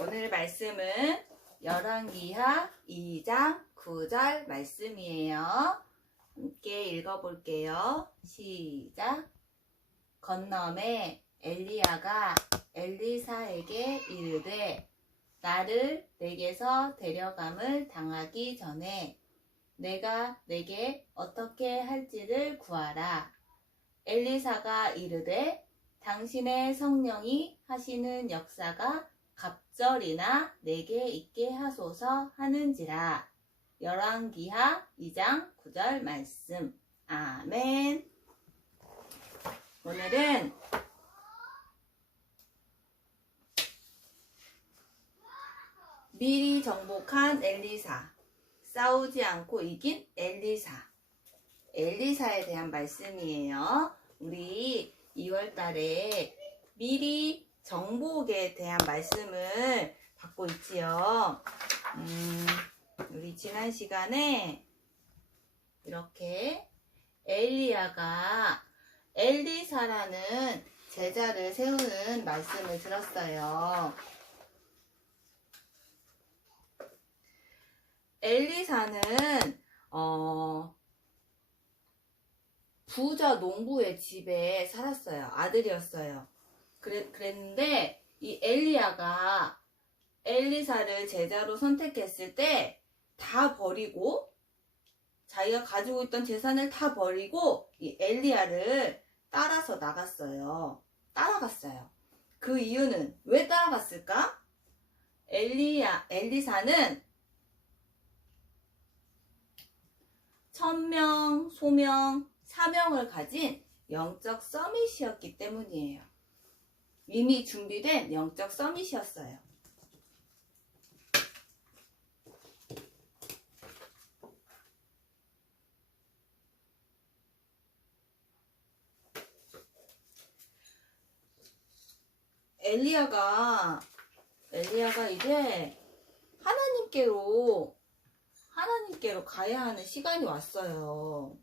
오늘 말씀은 열왕기하 2장 9절 말씀이에요. 함께 읽어볼게요. 시작. 건너매 엘리야가 엘리사에게 이르되 나를 내게서 데려감을 당하기 전에 내가 내게 어떻게 할지를 구하라. 엘리사가 이르되 당신의 성령이 하시는 역사가 갑절이나 내게 있게 하소서 하는지라. 열왕기하 2장 9절 말씀. 아멘. 오늘은 미리 정복한 엘리사, 싸우지 않고 이긴 엘리사에 대한 말씀이에요. 우리 2월달에 미리 정복에 대한 말씀을 받고 있지요. 우리 지난 시간에 이렇게 엘리야가 엘리사라는 제자를 세우는 말씀을 들었어요. 엘리사는 부자 농부의 집에 살았어요. 아들이었어요. 그랬는데 이 엘리야가 엘리사를 제자로 선택했을 때 다 버리고, 자기가 가지고 있던 재산을 다 버리고 이 엘리야를 따라서 나갔어요. 따라갔어요. 그 이유는 왜 따라갔을까? 엘리사는 천명, 소명, 사명을 가진 영적 서밋이었기 때문이에요. 이미 준비된 영적 서밋이었어요. 엘리야가 이제 하나님께로 가야 하는 시간이 왔어요.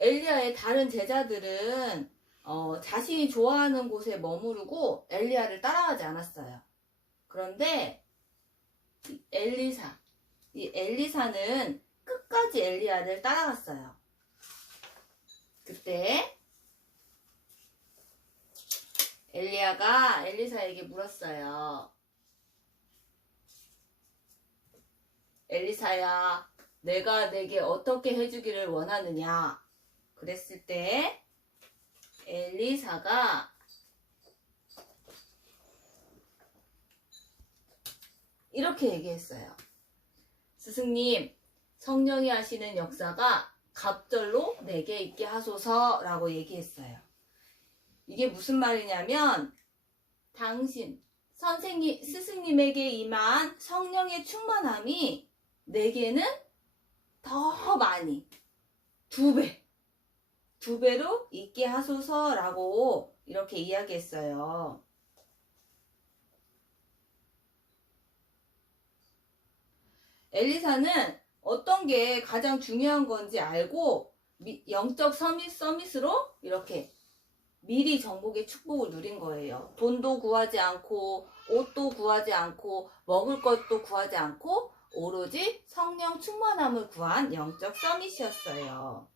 엘리야의 다른 제자들은 자신이 좋아하는 곳에 머무르고 엘리야를 따라가지 않았어요. 그런데 이 엘리사는 끝까지 엘리야를 따라갔어요. 그때 엘리야가 엘리사에게 물었어요. 엘리사야, 내가 내게 어떻게 해주기를 원하느냐? 그랬을 때 엘리사가 이렇게 얘기했어요. 스승님, 성령이 하시는 역사가 갑절로 내게 있게 하소서라고 얘기했어요. 이게 무슨 말이냐면 스승님에게 임한 성령의 충만함이 내게는 더 많이 두 배로 있게 하소서라고 이렇게 이야기했어요. 엘리사는 어떤 게 가장 중요한 건지 알고 영적 서밋으로 이렇게 미리 정복의 축복을 누린 거예요. 돈도 구하지 않고, 옷도 구하지 않고, 먹을 것도 구하지 않고, 오로지 성령 충만함을 구한 영적 서밋이었어요.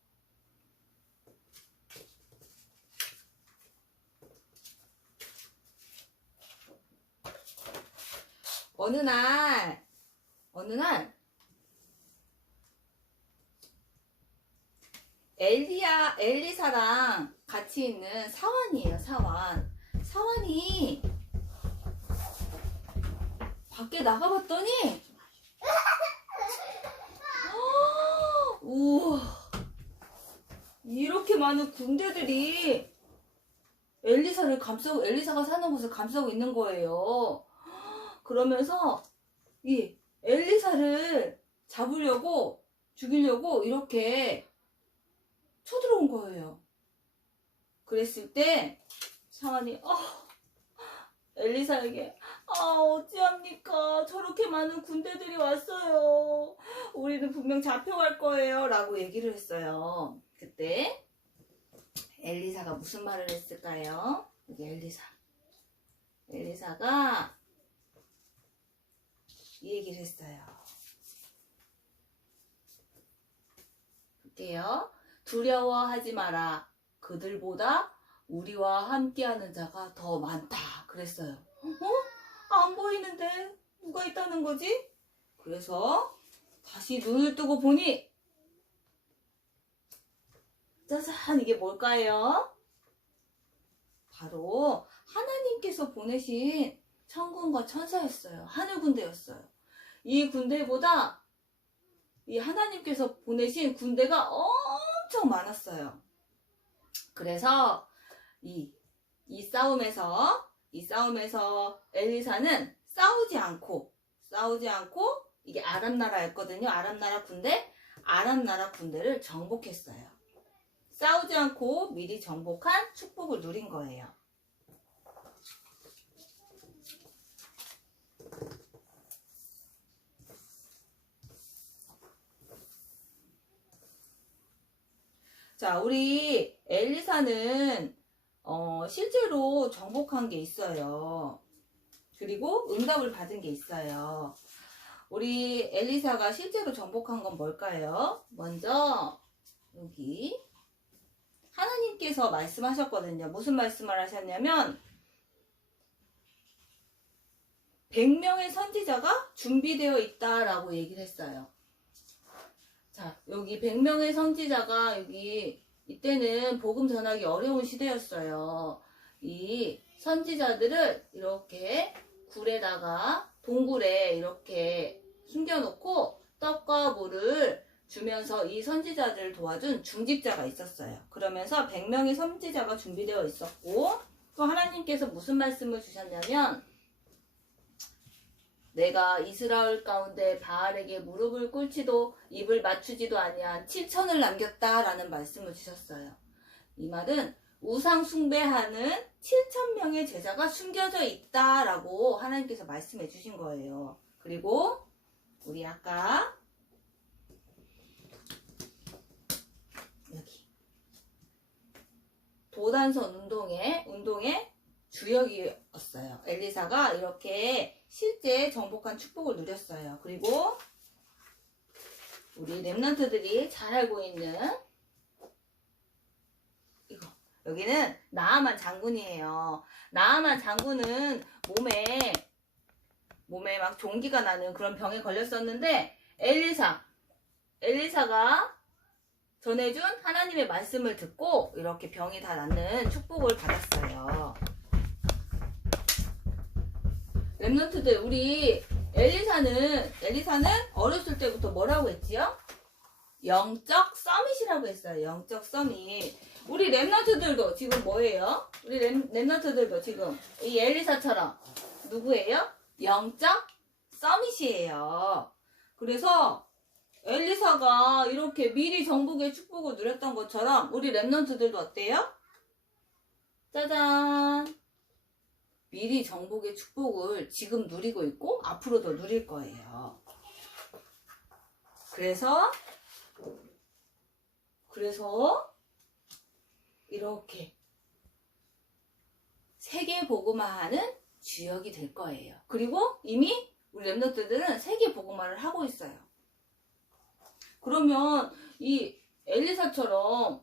어느 날 엘리사랑 같이 있는 사환이에요. 사환이 밖에 나가봤더니 우와, 이렇게 많은 군대들이 엘리사가 사는 곳을 감싸고 있는 거예요. 그러면서 이 엘리사를 죽이려고 이렇게 쳐들어온 거예요. 그랬을 때 사환이 엘리사에게 어찌합니까? 저렇게 많은 군대들이 왔어요. 우리는 분명 잡혀갈 거예요 라고 얘기를 했어요. 그때 엘리사가 무슨 말을 했을까요? 여기 엘리사. 엘리사가 이 얘기를 했어요. 볼게요. 두려워하지 마라. 그들보다 우리와 함께하는 자가 더 많다. 그랬어요. 안 보이는데 누가 있다는 거지? 그래서 다시 눈을 뜨고 보니 짜잔, 이게 뭘까요? 바로 하나님께서 보내신 천군과 천사였어요. 하늘 군대였어요. 이 군대보다 이 하나님께서 보내신 군대가 엄청 많았어요. 그래서 이 싸움에서 엘리사는 싸우지 않고 이게 아람 나라였거든요. 아람 나라 군대를 정복했어요. 싸우지 않고 미리 정복한 축복을 누린 거예요. 자, 우리 엘리사는 실제로 정복한 게 있어요. 그리고 응답을 받은 게 있어요. 우리 엘리사가 실제로 정복한 건 뭘까요? 먼저 여기 하나님께서 말씀하셨거든요. 무슨 말씀을 하셨냐면 100명의 선지자가 준비되어 있다라고 얘기를 했어요. 자, 여기 100명의 선지자가 이때는 복음 전하기 어려운 시대였어요. 이 선지자들을 이렇게 동굴에 이렇게 숨겨놓고 떡과 물을 주면서 이 선지자들을 도와준 중직자가 있었어요. 그러면서 100명의 선지자가 준비되어 있었고, 또 하나님께서 무슨 말씀을 주셨냐면 내가 이스라엘 가운데 바알에게 무릎을 꿇지도 입을 맞추지도 아니한 7천을 남겼다라는 말씀을 주셨어요. 이 말은 우상 숭배하는 7,000명의 제자가 숨겨져 있다라고 하나님께서 말씀해 주신 거예요. 그리고 우리 아까 여기 도단선 운동의 주역이었어요. 엘리사가 이렇게 실제 정복한 축복을 누렸어요. 그리고 우리 렘넌트들이 잘 알고 있는 이거, 여기는 나아만 장군이에요. 나아만 장군은 몸에 막 종기가 나는 그런 병에 걸렸었는데 엘리사가 전해준 하나님의 말씀을 듣고 이렇게 병이 다 낫는 축복을 받았어요. 렘넌트들, 우리 엘리사는 어렸을 때부터 뭐라고 했지요? 영적 서밋이라고 했어요. 영적 서밋. 우리 렘넌트들도 지금 뭐예요? 우리 렘넌트들도 지금 이 엘리사처럼 누구예요? 영적 서밋이에요. 그래서 엘리사가 이렇게 미리 정복의 축복을 누렸던 것처럼 우리 렘넌트들도 어때요? 짜잔! 미리 정복의 축복을 지금 누리고 있고 앞으로도 누릴 거예요. 그래서 이렇게 세계 복음화하는 주역이 될 거예요. 그리고 이미 우리 렘넌트들은 세계 복음화를 하고 있어요. 그러면 이 엘리사처럼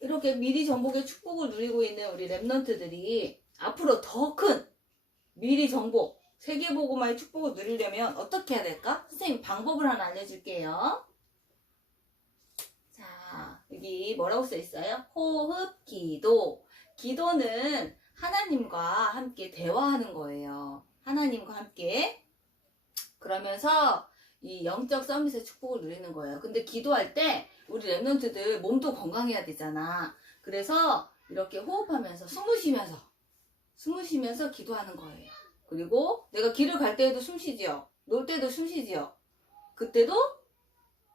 이렇게 미리 정복의 축복을 누리고 있는 우리 렘넌트들이 앞으로 더 큰 미리 정복, 세계 복음화의 축복을 누리려면 어떻게 해야 될까? 선생님 방법을 하나 알려줄게요. 자, 여기 뭐라고 써 있어요? 호흡, 기도. 기도는 하나님과 함께 대화하는 거예요. 하나님과 함께. 그러면서 이 영적 서밋의 축복을 누리는 거예요. 근데 기도할 때 우리 렘넌트들 몸도 건강해야 되잖아. 그래서 이렇게 호흡하면서 숨을 쉬면서 기도하는 거예요. 그리고 내가 길을 갈 때에도 숨 쉬지요. 놀 때도 숨 쉬지요. 그때도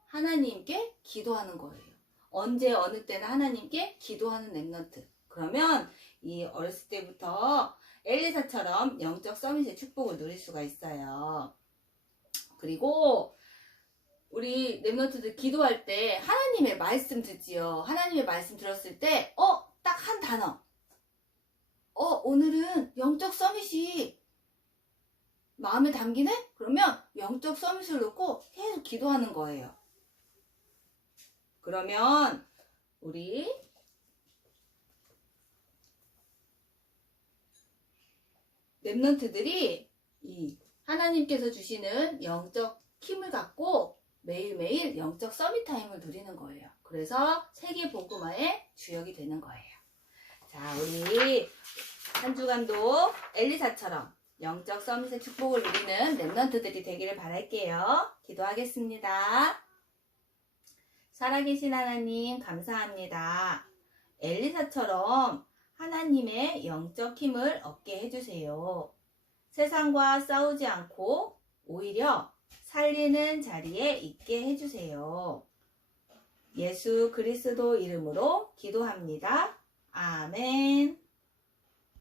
하나님께 기도하는 거예요. 언제 어느 때는 하나님께 기도하는 렘넌트. 그러면 이 어렸을 때부터 엘리사처럼 영적 서밋의 축복을 누릴 수가 있어요. 그리고 우리 렘넌트들 기도할 때 하나님의 말씀 듣지요. 하나님의 말씀 들었을 때 딱 한 단어 오늘은 영적 서밋이 마음에 담기네? 그러면 영적 서밋을 놓고 계속 기도하는 거예요. 그러면 우리 랩런트들이 이 하나님께서 주시는 영적 힘을 갖고 매일매일 영적 서밋 타임을 누리는 거예요. 그래서 세계 복음화의 주역이 되는 거예요. 자, 우리 한 주간도 엘리사처럼 영적 서밋의 축복을 누리는 랩런트들이 되기를 바랄게요. 기도하겠습니다. 살아계신 하나님 감사합니다. 엘리사처럼 하나님의 영적 힘을 얻게 해주세요. 세상과 싸우지 않고 오히려 살리는 자리에 있게 해주세요. 예수 그리스도 이름으로 기도합니다. 아멘.